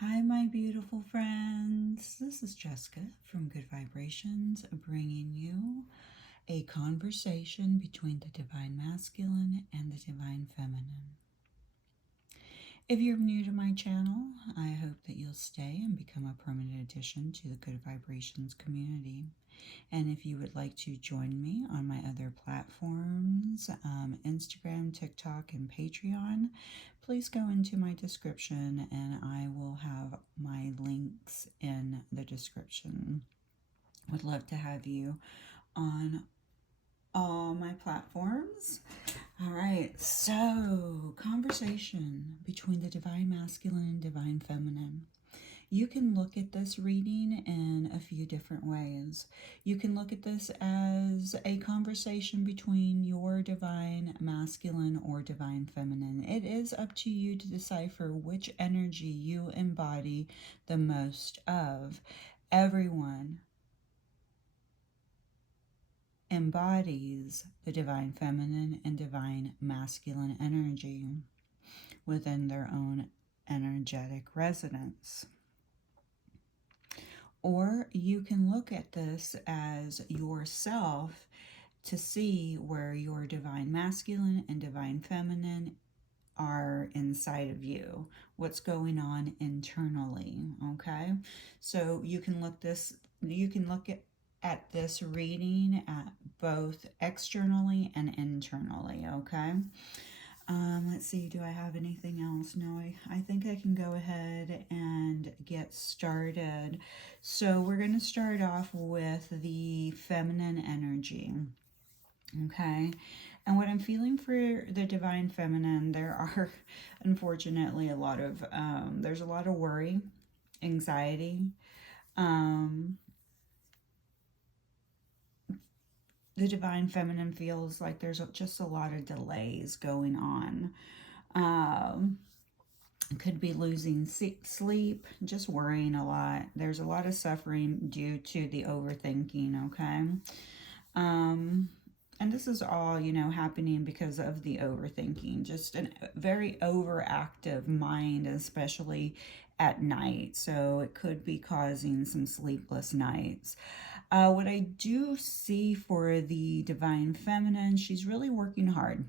Hi, my beautiful friends. This is Jessica from Good Vibrations, bringing you a conversation between the Divine Masculine and the Divine Feminine. If you're new to my channel, I hope that you'll stay and become a permanent addition to the Good Vibrations community. And if you would like to join me on my other platforms, Instagram, TikTok, and Patreon, please go into my description and I will have my links in the description. Would love to have you on all my platforms. All right, so conversation between the Divine Masculine and Divine Feminine. You can look at this reading in a few different ways. You can look at this as a conversation between your divine masculine or divine feminine. It is up to you to decipher which energy you embody the most of. Everyone embodies the divine feminine and divine masculine energy within their own energetic resonance. Or you can look at this as yourself to see where your divine masculine and divine feminine are inside of you, what's going on internally. Okay, so you can look at this reading at both externally and internally. Okay. Let's see, do I have anything else? No, I think I can go ahead and get started. So we're going to start off with the feminine energy. Okay. And what I'm feeling for the divine feminine, there are unfortunately there's a lot of worry, anxiety, the divine feminine feels like there's just a lot of delays going on. Could be losing sleep, just worrying a lot. There's a lot of suffering due to the overthinking, okay? And this is all, happening because of the overthinking. Just a very overactive mind, especially at night. So it could be causing some sleepless nights. What I do see for the divine feminine, she's really working hard,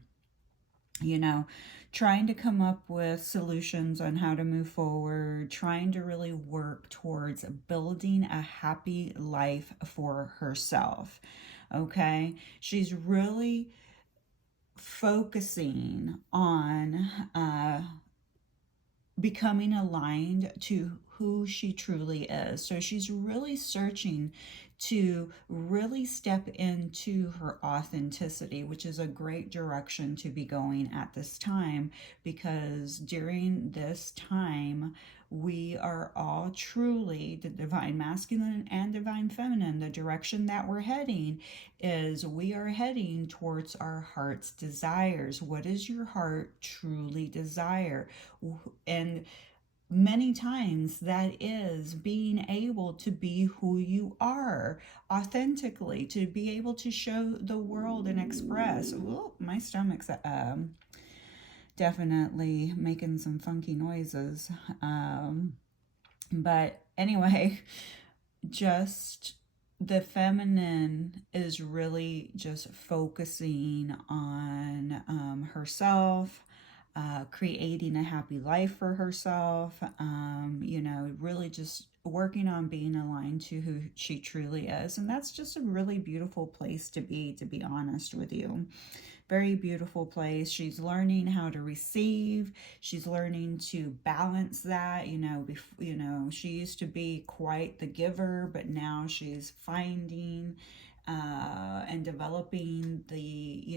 trying to come up with solutions on how to move forward, trying to really work towards building a happy life for herself. Okay, she's really focusing on becoming aligned to who she truly is. So she's really searching to really step into her authenticity, which is a great direction to be going at this time, because during this time, we are all truly the divine masculine and divine feminine. The direction that we're heading is we are heading towards our heart's desires. What does your heart truly desire? And many times that is being able to be who you are authentically, to be able to show the world and express. Ooh, my stomach's definitely making some funky noises. But anyway, just the feminine is really just focusing on herself, creating a happy life for herself, really just working on being aligned to who she truly is. And that's just a really beautiful place to be honest with you. Very beautiful place. She's learning how to receive. She's learning to balance that. She used to be quite the giver, but now she's finding and developing the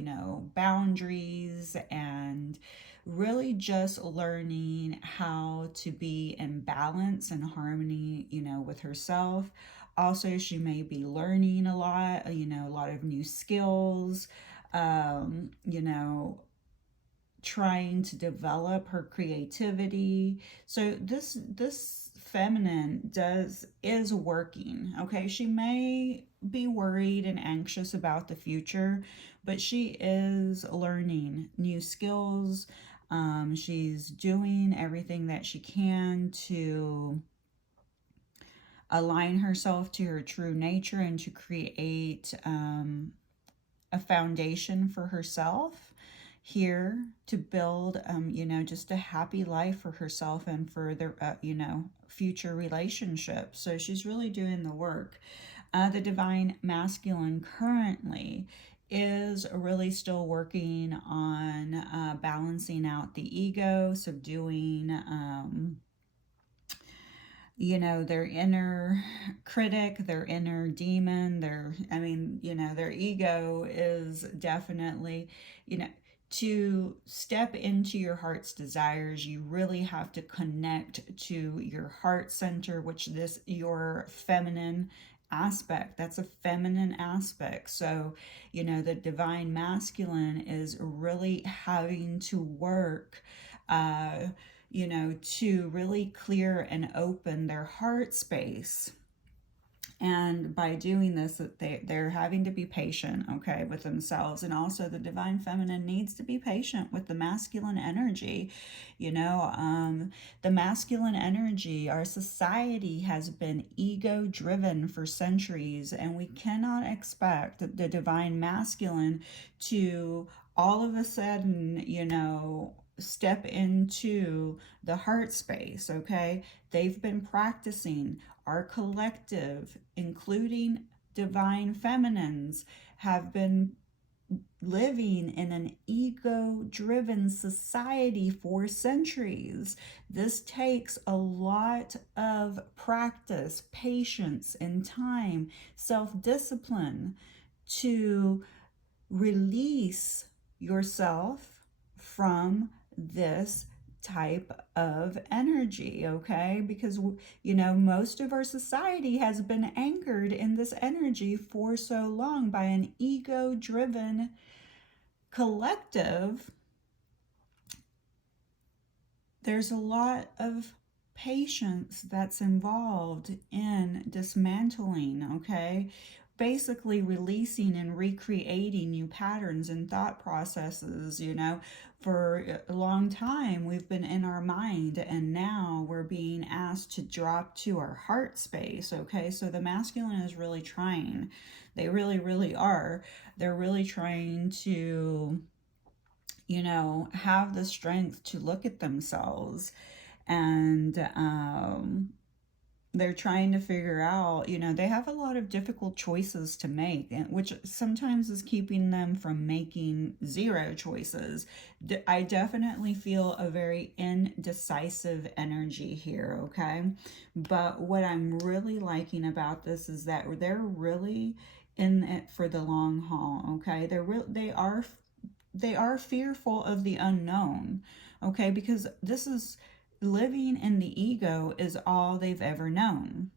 boundaries, and really just learning how to be in balance and harmony with herself. Also, she may be learning a lot, a lot of new skills, um, you know, trying to develop her creativity. So this feminine is working. Okay, she may be worried and anxious about the future, but she is learning new skills, She's doing everything that she can to align herself to her true nature and to create a foundation for herself here to build, just a happy life for herself and for their, future relationships. So she's really doing the work. The divine masculine currently is really still working on balancing out the ego, subduing their inner critic, their inner demon, their ego is definitely, to step into your heart's desires, you really have to connect to your heart center, which your feminine aspect, that's a feminine aspect. So, the divine masculine is really having to work, to really clear and open their heart space. And by doing this, they're having to be patient, okay, with themselves. And also the divine feminine needs to be patient with the masculine energy. The masculine energy, our society has been ego driven for centuries, and we cannot expect the divine masculine to all of a sudden, step into the heart space, okay? They've been practicing. Our collective, including divine feminines, have been living in an ego-driven society for centuries. This takes a lot of practice, patience, and time, self-discipline to release yourself from this type of energy, okay? Because most of our society has been anchored in this energy for so long by an ego-driven collective. There's a lot of patience that's involved in dismantling, okay? Basically releasing and recreating new patterns and thought processes. For a long time we've been in our mind, and now we're being asked to drop to our heart space, okay? So the masculine is really trying. They really, really are. They're really trying to, have the strength to look at themselves, and they're trying to figure out, they have a lot of difficult choices to make, which sometimes is keeping them from making zero choices. I definitely feel a very indecisive energy here, okay? But what I'm really liking about this is that they're really in it for the long haul, okay? They are fearful of the unknown, okay? Because this is living in the ego is all they've ever known.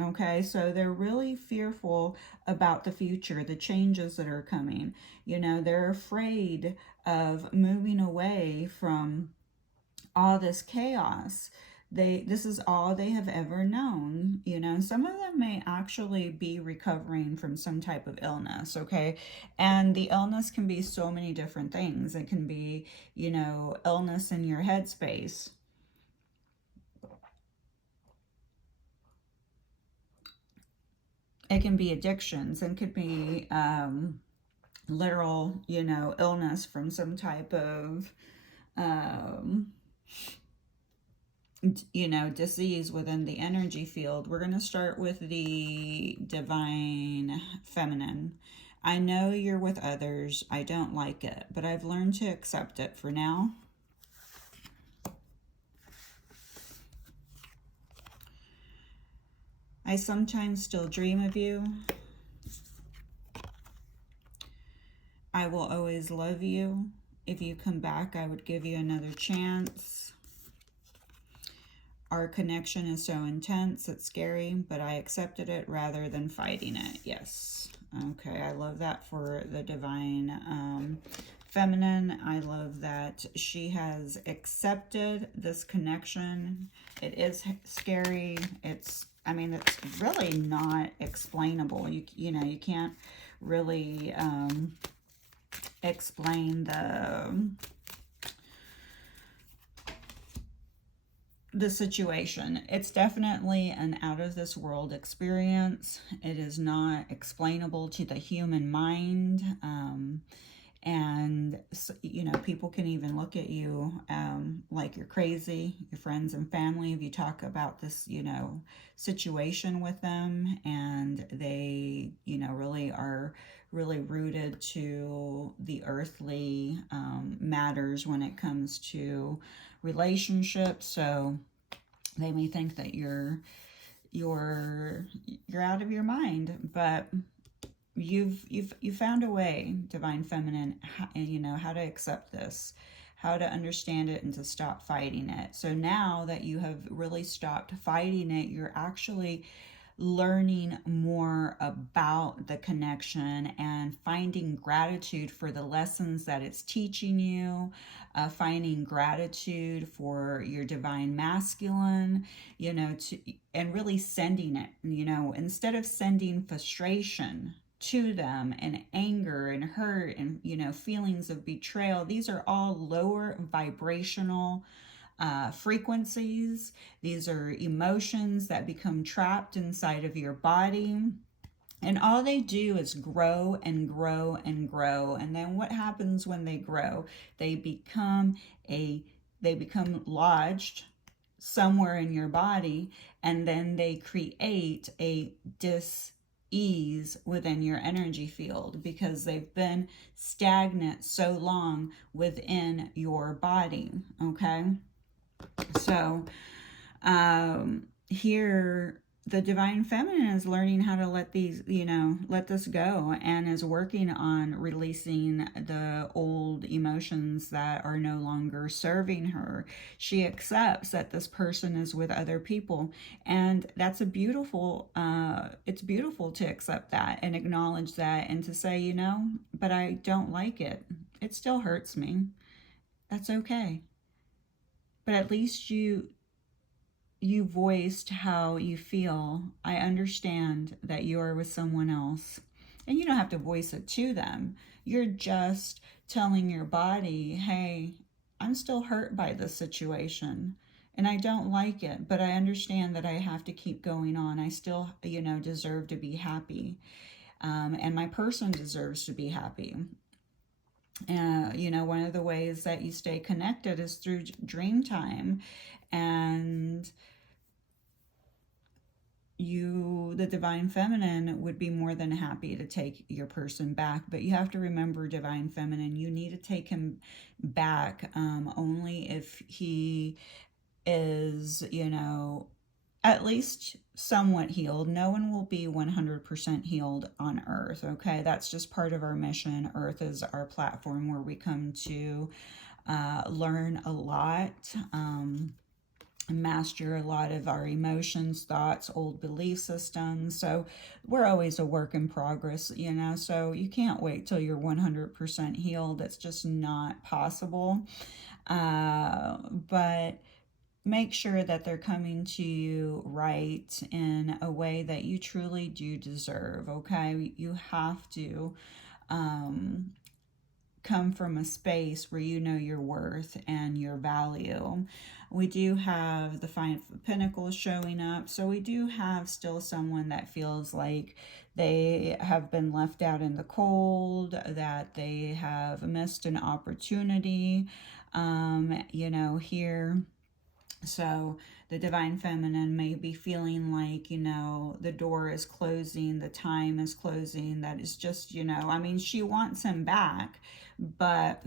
Okay, so they're really fearful about the future, the changes that are coming. They're afraid of moving away from all this chaos. This is all they have ever known. Some of them may actually be recovering from some type of illness, okay? And the illness can be so many different things. It can be, illness in your headspace. It can be addictions. It could be literal, illness from some type of, disease within the energy field. We're going to start with the divine feminine. I know you're with others. I don't like it, but I've learned to accept it for now. I sometimes still dream of you. I will always love you. If you come back, I would give you another chance. Our connection is so intense, it's scary, but I accepted it rather than fighting it. Yes. Okay, I love that for the divine feminine. I love that she has accepted this connection. It is scary. It's really not explainable. You can't really explain the situation. It's definitely an out of this world experience. It is not explainable to the human mind. And you know, people can even look at you like you're crazy. Your friends and family, if you talk about this, you know, situation with them, and they, you know, really are really rooted to the earthly matters when it comes to relationships. So they may think that you're you're out of your mind, but you found a way, divine feminine, you know how to accept this, how to understand it, and to stop fighting it. So now that you have really stopped fighting it, you're actually learning more about the connection and finding gratitude for the lessons that it's teaching you, finding gratitude for your divine masculine, you know, and really sending it, you know, instead of sending frustration to them and anger and hurt and, you know, feelings of betrayal. These are all lower vibrational frequencies. These are emotions that become trapped inside of your body. And all they do is grow and grow and grow. And then what happens when they grow? They become they become lodged somewhere in your body, and then they create a dis-ease within your energy field because they've been stagnant so long within your body. Okay. So here the divine feminine is learning how to let these, you know, let this go, and is working on releasing the old emotions that are no longer serving her. She accepts that this person is with other people, and that's a beautiful it's beautiful to accept that and acknowledge that, and to say, you know, but I don't like it, it still hurts me. That's okay. But at least you voiced how you feel. I understand that you are with someone else. And you don't have to voice it to them. You're just telling your body, hey, I'm still hurt by this situation. And I don't like it, but I understand that I have to keep going on. I still, you know, deserve to be happy. And my person deserves to be happy. You know, one of the ways that you stay connected is through dream time. And you, the divine feminine, would be more than happy to take your person back. But you have to remember, divine feminine, you need to take him back only if he is, you know, at least somewhat healed. No one will be 100% healed on earth. Okay, that's just part of our mission. Earth is our platform where we come to learn a lot, master a lot of our emotions, thoughts, old belief systems. So we're always a work in progress, you know, so you can't wait till you're 100% healed. It's just not possible. But make sure that they're coming to you right in a way that you truly do deserve. Okay, you have to come from a space where you know your worth and your value. We do have the Five of Pentacles showing up, so we do have still someone that feels like they have been left out in the cold, that they have missed an opportunity, you know, here. So the divine feminine may be feeling like, you know, the door is closing, the time is closing, that is just, you know, I mean, she wants him back, but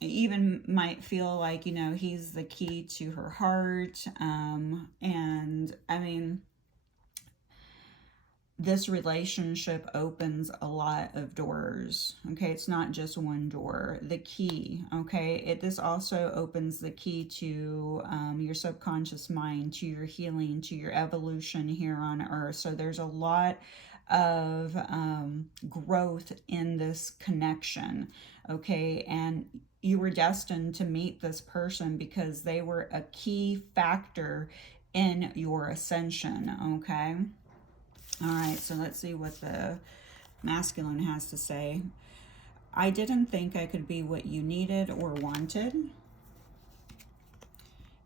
even might feel like, you know, he's the key to her heart. And I mean, this relationship opens a lot of doors. Okay, it's not just one door. The key, okay, this also opens the key to your subconscious mind, to your healing, to your evolution here on earth. So there's a lot of growth in this connection. Okay, and you were destined to meet this person because they were a key factor in your ascension. Okay. All right, so let's see what the masculine has to say. I didn't think I could be what you needed or wanted.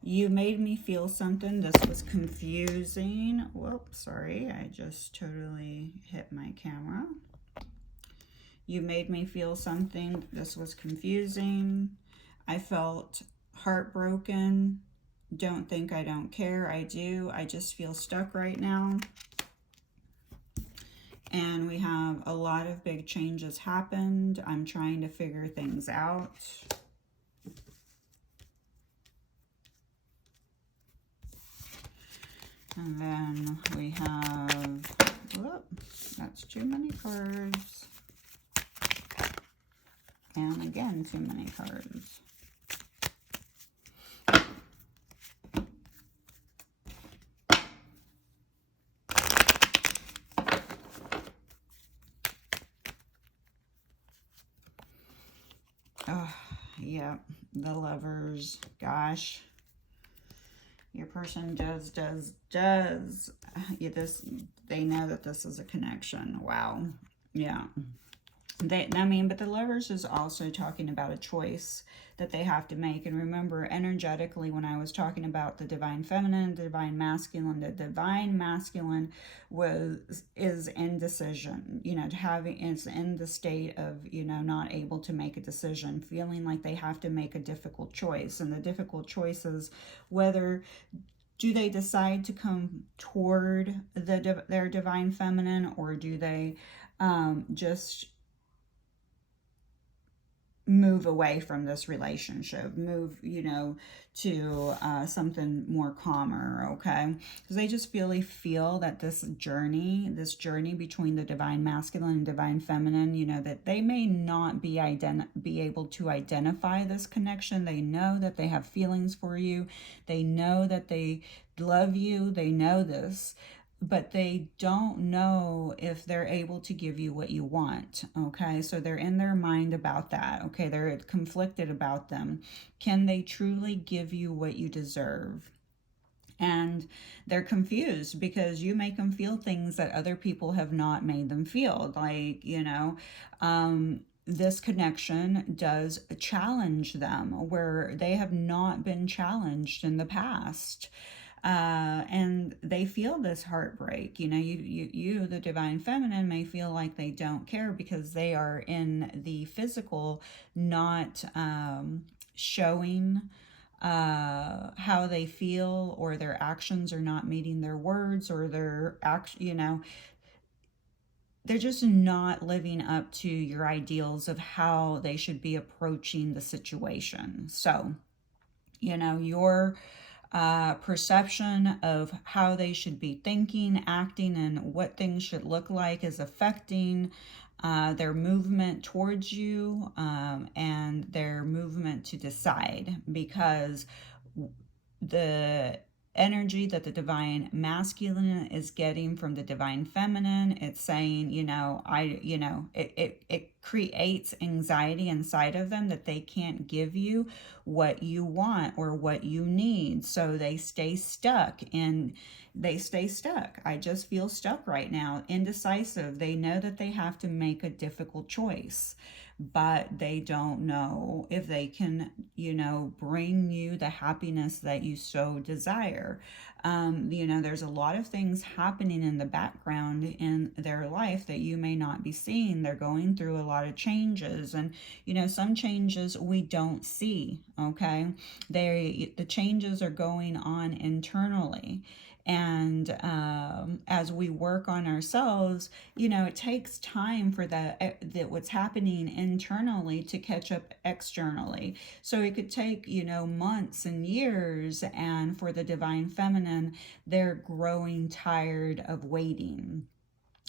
You made me feel something. This was confusing. Whoops, sorry. I just totally hit my camera. You made me feel something. This was confusing. I felt heartbroken. Don't think I don't care. I do. I just feel stuck right now. And we have a lot of big changes happened. I'm trying to figure things out. And then we have, whoop, that's too many cards. And again, too many cards. Oh, yeah, the Lovers, gosh. Your person does, yeah, this, they know that this is a connection. Wow. Yeah. But the Lovers is also talking about a choice that they have to make. And remember, energetically, when I was talking about the divine feminine, the divine masculine is indecision. Is in the state of, not able to make a decision, feeling like they have to make a difficult choice. And the difficult choice is whether do they decide to come toward their divine feminine, or do they just move away from this relationship, move, to something more calmer, okay? Because they just really feel that this journey between the divine masculine and divine feminine, that they may not be able to identify this connection. They know that they have feelings for you. They know that they love you. They know this, but they don't know if they're able to give you what you want, okay? So they're in their mind about that, okay? They're conflicted about them. Can they truly give you what you deserve? And they're confused because you make them feel things that other people have not made them feel. Like, this connection does challenge them where they have not been challenged in the past. And they feel this heartbreak. You, the divine feminine, may feel like they don't care because they are in the physical, not showing how they feel, or their actions are not meeting their words, or their they're just not living up to your ideals of how they should be approaching the situation. So, your perception of how they should be thinking, acting, and what things should look like is affecting their movement towards you, and their movement to decide, because the energy that the divine masculine is getting from the divine feminine, it's saying, it creates anxiety inside of them that they can't give you what you want or what you need. So they stay stuck. I just feel stuck right now, indecisive. They know that they have to make a difficult choice, but they don't know if they can, bring you the happiness that you so desire. There's a lot of things happening in the background in their life that you may not be seeing. They're going through a lot of changes, and, some changes we don't see, okay? The changes are going on internally. And as we work on ourselves, it takes time for that what's happening internally to catch up externally. So it could take, months and years. And for the divine feminine, they're growing tired of waiting.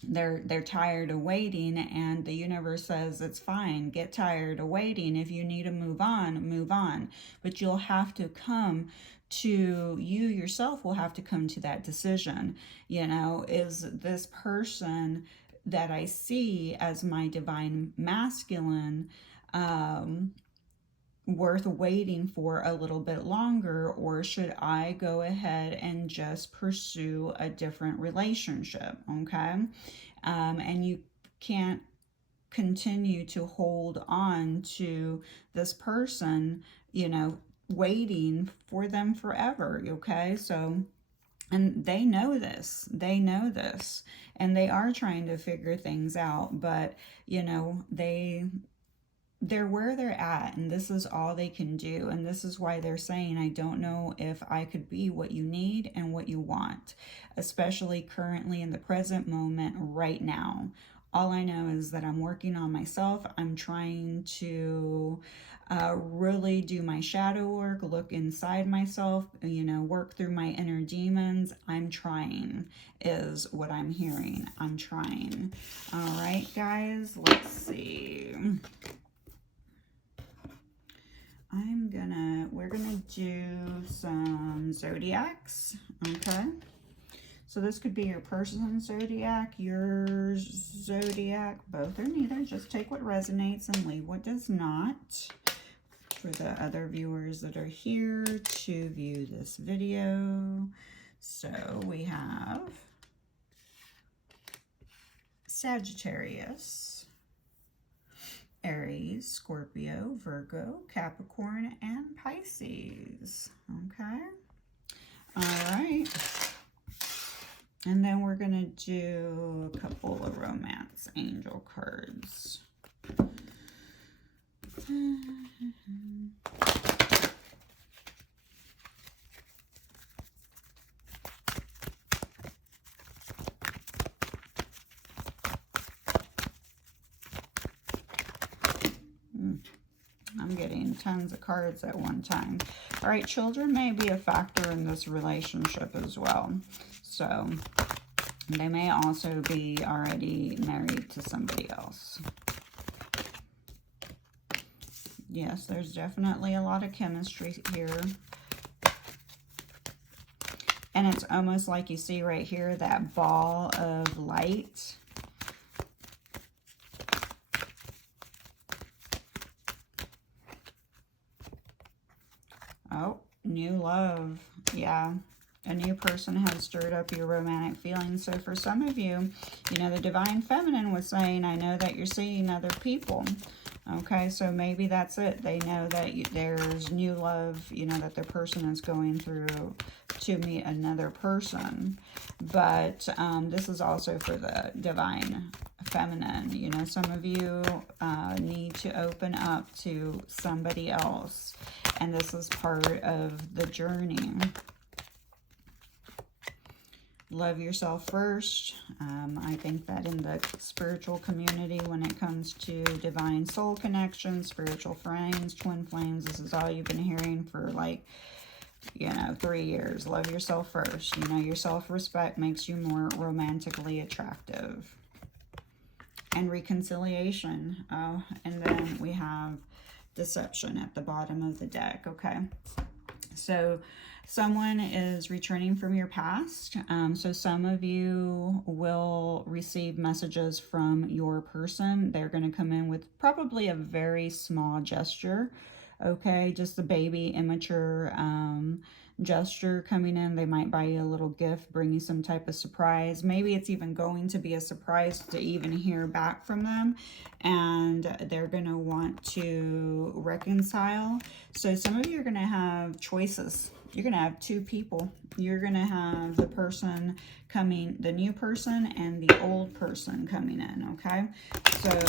They're tired of waiting, and the universe says it's fine. Get tired of waiting. If you need to move on. But you'll have to come to, you yourself will have to come to that decision. Is this person that I see as my divine masculine worth waiting for a little bit longer, or should I go ahead and just pursue a different relationship? Okay. And you can't continue to hold on to this person, waiting for them forever, okay? So, and they know this. They know this. And they are trying to figure things out, but, you know, they're where they're at, and this is all they can do. And this is why they're saying, I don't know if I could be what you need and what you want, especially currently in the present moment right now. All I know is that I'm working on myself. I'm trying to really do my shadow work, look inside myself, you know, work through my inner demons. I'm trying, is what I'm hearing. I'm trying. All right, guys, let's see. We're gonna do some zodiacs, okay? So this could be your person's zodiac, your zodiac, both or neither. Just take what resonates and leave what does not. For the other viewers that are here to view this video. So we have Sagittarius, Aries, Scorpio, Virgo, Capricorn, and Pisces. Okay. All right. And then we're going to do a couple of romance angel cards. I'm getting tons of cards at one time. All right, children may be a factor in this relationship as well. So they may also be already married to somebody else. Yes, there's definitely a lot of chemistry here. And it's almost like you see right here, that ball of light. Oh, new love. Yeah. A new person has stirred up your romantic feelings. So for some of you, you know, the Divine Feminine was saying, I know that you're seeing other people. Okay, so maybe that's it. They know that there's new love, you know, that the person is going through to meet another person. But this is also for the Divine Feminine. You know, some of you need to open up to somebody else. And this is part of the journey. Love yourself first. I think that in the spiritual community, when it comes to divine soul connections, spiritual friends, twin flames, this is all you've been hearing for like, you know, 3 years. Love yourself first. You know, your self-respect makes you more romantically attractive. And reconciliation. Oh, and then we have deception at the bottom of the deck. Okay. So someone is returning from your past. So some of you will receive messages from your person. They're going to come in with probably a very small gesture. Okay, just a baby, immature gesture coming in. They might buy you a little gift, bring you some type of surprise. Maybe it's even going to be a surprise to even hear back from them. And they're going to want to reconcile. So some of you are going to have choices. You're going to have two people. You're going to have the person coming, the new person, and the old person coming in, okay? So,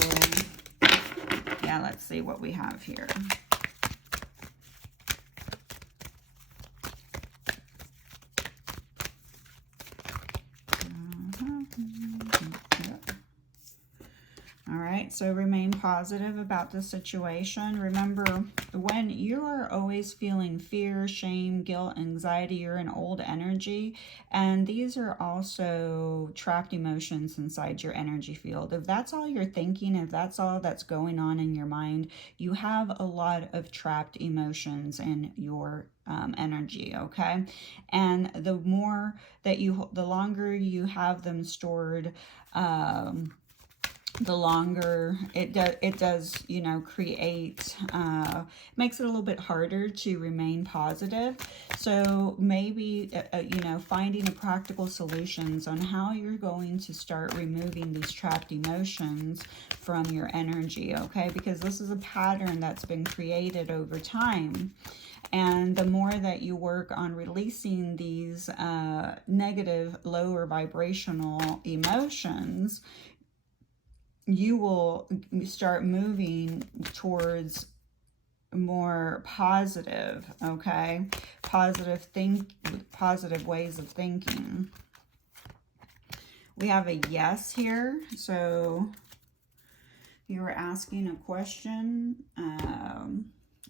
yeah, let's see what we have here. All right, so remain positive about the situation. Remember, when you are always feeling fear, shame, guilt, anxiety, you're in old energy. And these are also trapped emotions inside your energy field. If that's all you're thinking, if that's all that's going on in your mind, you have a lot of trapped emotions in your energy, okay? And the more that the longer you have them stored, the longer it does, you know, create, makes it a little bit harder to remain positive. So maybe, you know, finding a practical solutions on how you're going to start removing these trapped emotions from your energy, okay? Because this is a pattern that's been created over time. And the more that you work on releasing these negative, lower vibrational emotions, you will start moving towards more positive, okay? Positive ways of thinking. We have a yes here. So you were asking a question.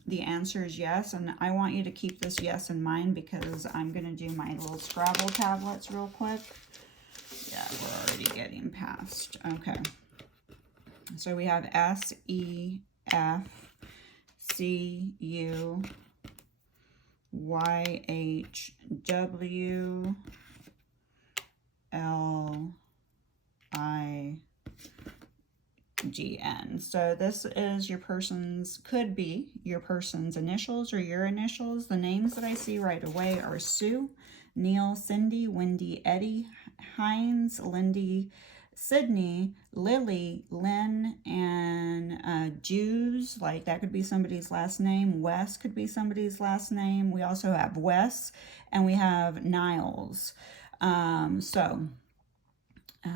The answer is yes, and I want you to keep this yes in mind because I'm going to do my little Scrabble tablets real quick. Yeah, we're already getting past. Okay. So we have S, E, F, C, U, Y, H, W, L, I, G, N. So this is your person's, could be your person's initials or your initials. The names that I see right away are Sue, Neil, Cindy, Wendy, Eddie, Hines, Lindy, Sydney, Lily, Lynn, and Jews, like that could be somebody's last name. Wes could be somebody's last name. We also have Wes, and we have Niles.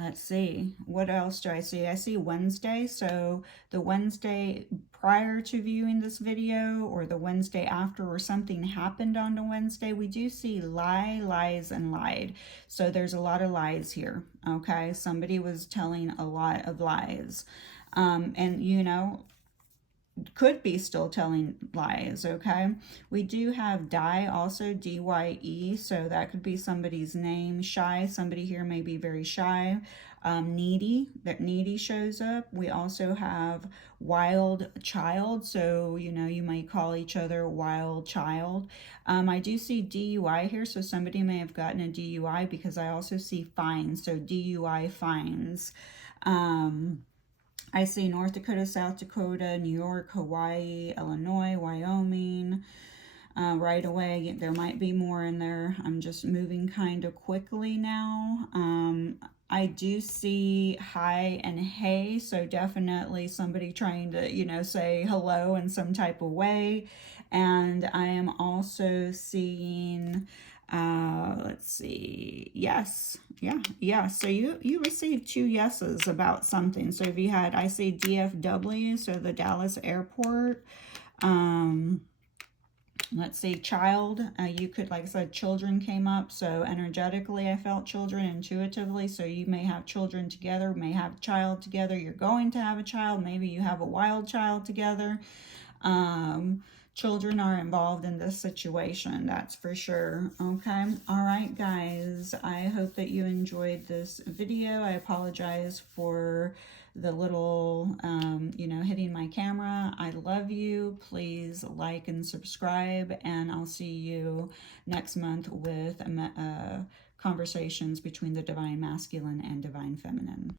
Let's see, what else do I see? I see Wednesday. So the Wednesday prior to viewing this video or the Wednesday after, or something happened on the Wednesday, we do see lie, lies, and lied. So there's a lot of lies here, okay? Somebody was telling a lot of lies. And, you know, could be still telling lies, okay? We do have die, also D-Y-E, so that could be somebody's name. Shy, somebody here may be very shy. Needy, that needy shows up. We also have wild child, so, you know, you might call each other wild child. I do see DUI here, so somebody may have gotten a DUI because I also see fines, so DUI fines. I see North Dakota, South Dakota, New York, Hawaii, Illinois, Wyoming. Right away, there might be more in there. I'm just moving kind of quickly now. I do see hi and hey, so definitely somebody trying to, you know, say hello in some type of way. And I am also seeing, let's see, yes, yeah. So you received 2 yeses about something. So if you had, I see DFW, so the Dallas airport. Let's see, child, you could, like I said, children came up. So energetically, I felt children, intuitively. So you may have children together, may have a child together. You're going to have a child. Maybe you have a wild child together. Children are involved in this situation, that's for sure. Okay, all right, guys, I hope that you enjoyed this video. I apologize for the little, you know, hitting my camera. I love you. Please like and subscribe, and I'll see you next month with conversations between the Divine Masculine and Divine Feminine.